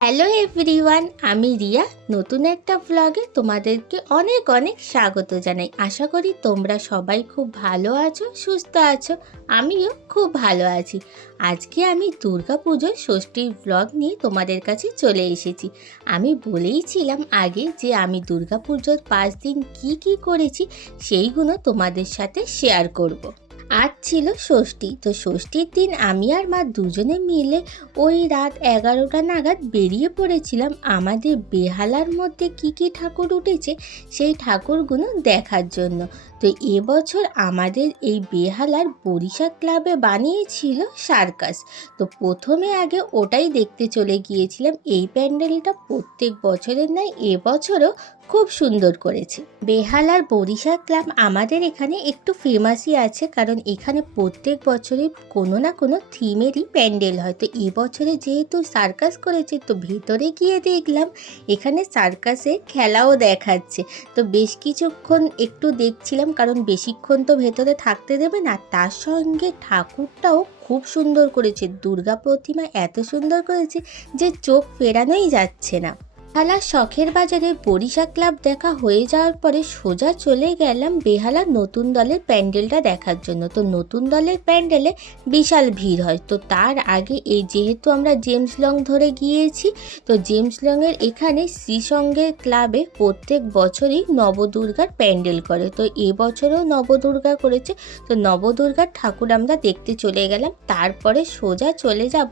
Hello everyone আমি রিয়া। নতুন একটা ব্লগে তোমাদেরকে অনেক অনেক স্বাগত জানাই। আশা করি তোমরা সবাই খুব ভালো আছো, সুস্থ আছো, আমিও খুব ভালো আছি। আজকে আমি দুর্গা পুজোর ষষ্ঠীর ব্লগ নিয়ে তোমাদের কাছে চলে এসেছি। আমি বলেইছিলাম আগে যে আমি দুর্গা পুজোর পাঁচ দিন কি কি করেছি, সেইগুলো তোমাদের সাথে শেয়ার করব। আজ ছিল ষষ্ঠী। তো ষষ্ঠীর দিন আমি আর মা দুজনে মিলে ওই রাত এগারোটা নাগাদ বেরিয়ে পড়েছিলাম। আমাদের বেহালার মধ্যে কি কি ঠাকুর উঠেছে সেই ঠাকুরগুলো দেখার জন্য। তো এবছর আমাদের এই বেহালার বরিশা ক্লাবে বানিয়েছিল সার্কাস। তো প্রথমে আগে ওটাই দেখতে চলে গিয়েছিলাম। এই প্যান্ডেলটা প্রত্যেক বছরের নয় এবছরও খুব সুন্দর করেছে। বেহালার বরিশা ক্লাব আমাদের এখানে একটু ফেমাসই আছে কারণ এখানে প্রত্যেক বছরে কোনো না কোনো থিমেরই প্যান্ডেল হয়। তো এবছরে যেহেতু সার্কাস করেছে তো ভেতরে গিয়ে দেখলাম এখানে সার্কাসে খেলাও দেখাচ্ছে। তো বেশ কিছুক্ষণ একটু দেখছিলাম কারণ বেশিক্ষণ তো ভেতরে থাকতে দেবে না। তার সঙ্গে ঠাকুরটাও খুব সুন্দর করেছে। দুর্গা প্রতিমা এত সুন্দর করেছে যে চোখ ফেরানোই যাচ্ছে না। বেহালা শখের বাজারে বরিশা ক্লাব দেখা হয়ে যাওয়ার পরে সোজা চলে গেলাম বেহালা নতুন দলের প্যান্ডেলটা দেখার জন্য। তো নতুন দলের প্যান্ডেলে বিশাল ভিড় হয়। তো তার আগে এই যেহেতু আমরা জেমস লং ধরে গিয়েছি, তো জেমস লংয়ের এখানে শ্রীসঙ্গের ক্লাবে প্রত্যেক বছরই নবদুর্গার প্যান্ডেল করে। তো এবছরও নবদুর্গা করেছে। তো নবদুর্গার ঠাকুর আমরা দেখতে চলে গেলাম। তারপরে সোজা চলে যাব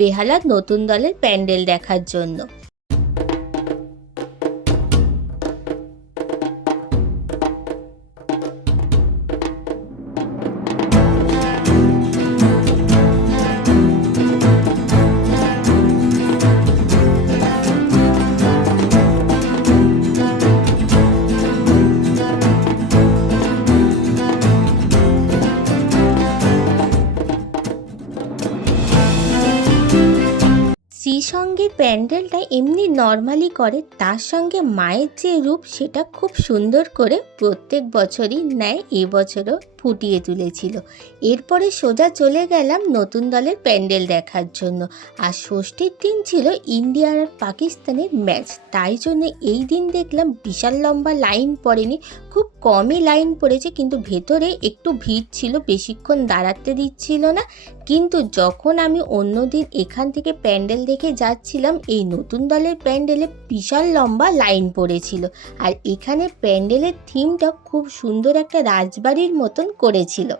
বেহালার নতুন দলের প্যান্ডেল দেখার জন্য। শ্রীসঙ্গের প্যান্ডেলটা এমনি নর্মালি করে, তার সঙ্গে মায়ের যে রূপ সেটা খুব সুন্দর করে প্রত্যেক বছরই নেয় এবছরও ফুটিয়ে তুলেছিল। এরপরে সোজা চলে গেলাম নতুন দলের প্যান্ডেল দেখার জন্য। আর ষষ্ঠীর দিন ছিল ইন্ডিয়া আর পাকিস্তানের ম্যাচ তাই জন্য এই দিন দেখলাম বিশাল লম্বা লাইন পড়েনি। খুব কমই লাইন পড়েছে, কিন্তু ভেতরে একটু ভিড় ছিল, বেশিক্ষণ দাঁড়াতে দিচ্ছিল না। কিন্তু যখন আমি অন্যদিন এখান থেকে প্যান্ডেল দেখে যাচ্ছিলাম, এই নতুন দলের প্যান্ডেলে বিশাল লম্বা লাইন পড়েছিল আর এখানে প্যান্ডেলের থিমটা খুব সুন্দর একটা রাজবাড়ির মতন করেছিল।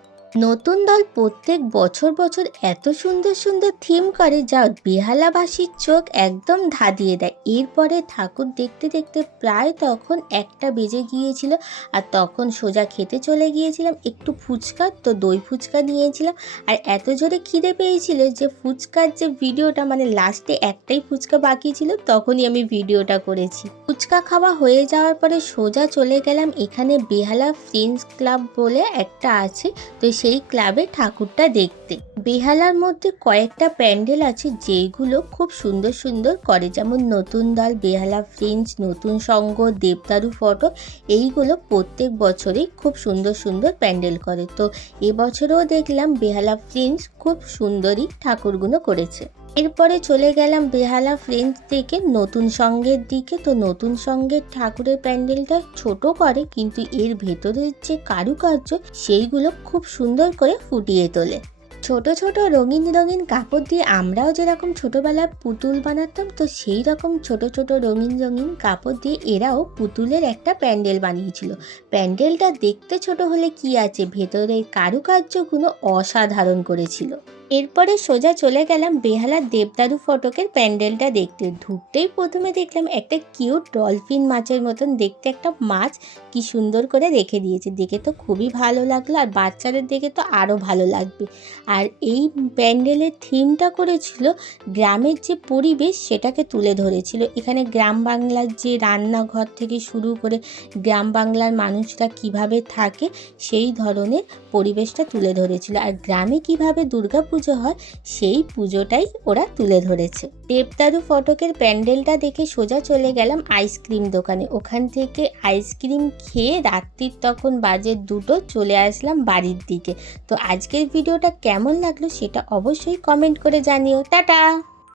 নতুন দল প্রত্যেক বছর বছর এত সুন্দর সুন্দর থিম করে যা বেহালাবাসীর চোখ একদম ধাঁধিয়ে দেয় এরপরে ঠাকুর দেখতে দেখতে প্রায় তখন একটা বেজে গিয়েছিল আর তখন সোজা খেতে চলে গিয়েছিলাম, একটু ফুচকা তো দই ফুচকা নিয়েছিলাম আর এত জোরে খিদে পেয়েছিল যে ফুচকার যে ভিডিওটা মানে লাস্টে একটাই ফুচকা বাকি ছিল তখনই আমি ভিডিওটা করেছি। ফুচকা খাওয়া হয়ে যাওয়ার পরে সোজা চলে গেলাম, এখানে বেহালা ফ্রেন্ডস ক্লাব বলে একটা আছে, তো সেই ক্লাবে ঠাকুরটা দেখতে। বেহালার মধ্যে কয়েকটা প্যান্ডেল আছে যেগুলো খুব সুন্দর সুন্দর করে। যেমন নতুন দল, বেহালা ফ্রেঞ্চ নতুন সঙ্গ, দেবদারু ফটো এইগুলো প্রত্যেক বছরেই খুব সুন্দর সুন্দর প্যান্ডেল করে। তো এবছরও দেখলাম বেহালা ফ্রেঞ্চ খুব সুন্দরই ঠাকুরগুলো করেছে। এরপরে চলে গেলাম বেহালা ফ্রেন্ডস থেকে নতুন সঙ্গের দিকে। তো নতুন সঙ্গের ঠাকুরের প্যান্ডেলটা ছোট করে, কিন্তু এর ভেতরের যে কারুকার্য, সেইগুলো খুব সুন্দর করে ফুটিয়ে তোলে। ছোট ছোট রঙিন রঙিন কাপড় দিয়ে আমরাও যেরকম ছোটবেলায় পুতুল বানাতাম, তো সেই রকম ছোট ছোট রঙিন রঙিন কাপড় দিয়ে এরাও পুতুলের একটা প্যান্ডেল বানিয়েছিল। প্যান্ডেলটা দেখতে ছোট হলে কি আছে? ভেতরের কারুকার্যগুলো অসাধারণ করেছিল। এরপরে সোজা চলে গেলাম বেহালার দেবদারু ফটকের প্যান্ডেলটা দেখতে। ঢুকতেই প্রথমে দেখলাম একটা কিউট ডলফিন মাছের মতন দেখতে একটা মাছ কি সুন্দর করে রেখে দিয়েছে। দেখে তো খুবই ভালো লাগল আর বাচ্চাদের দেখে তো আরও ভালো লাগবে। আর এই প্যান্ডেলের থিমটা করেছিল গ্রামের যে পরিবেশ সেটাকে তুলে ধরেছিল। এখানে গ্রাম বাংলার যে রান্নাঘর থেকে শুরু করে গ্রাম বাংলার মানুষরা কীভাবে থাকে সেই ধরনের পরিবেশটা তুলে ধরেছিল। আর গ্রামে কীভাবে দুর্গা পুজো হয়, সেই পুজোটাই ওরা তুলে ধরেছে। দেবদারু ফটকের প্যান্ডেলটা দেখে সোজা চলে গেলাম আইসক্রিম দোকানে। ওখান থেকে আইসক্রিম খেয়ে রাত্রির তখন বাজে দুটো চলে আসলাম বাড়ির দিকে। তো আজকের ভিডিওটা কেমন লাগল সেটা অবশ্যই কমেন্ট করে জানিও। টাটা!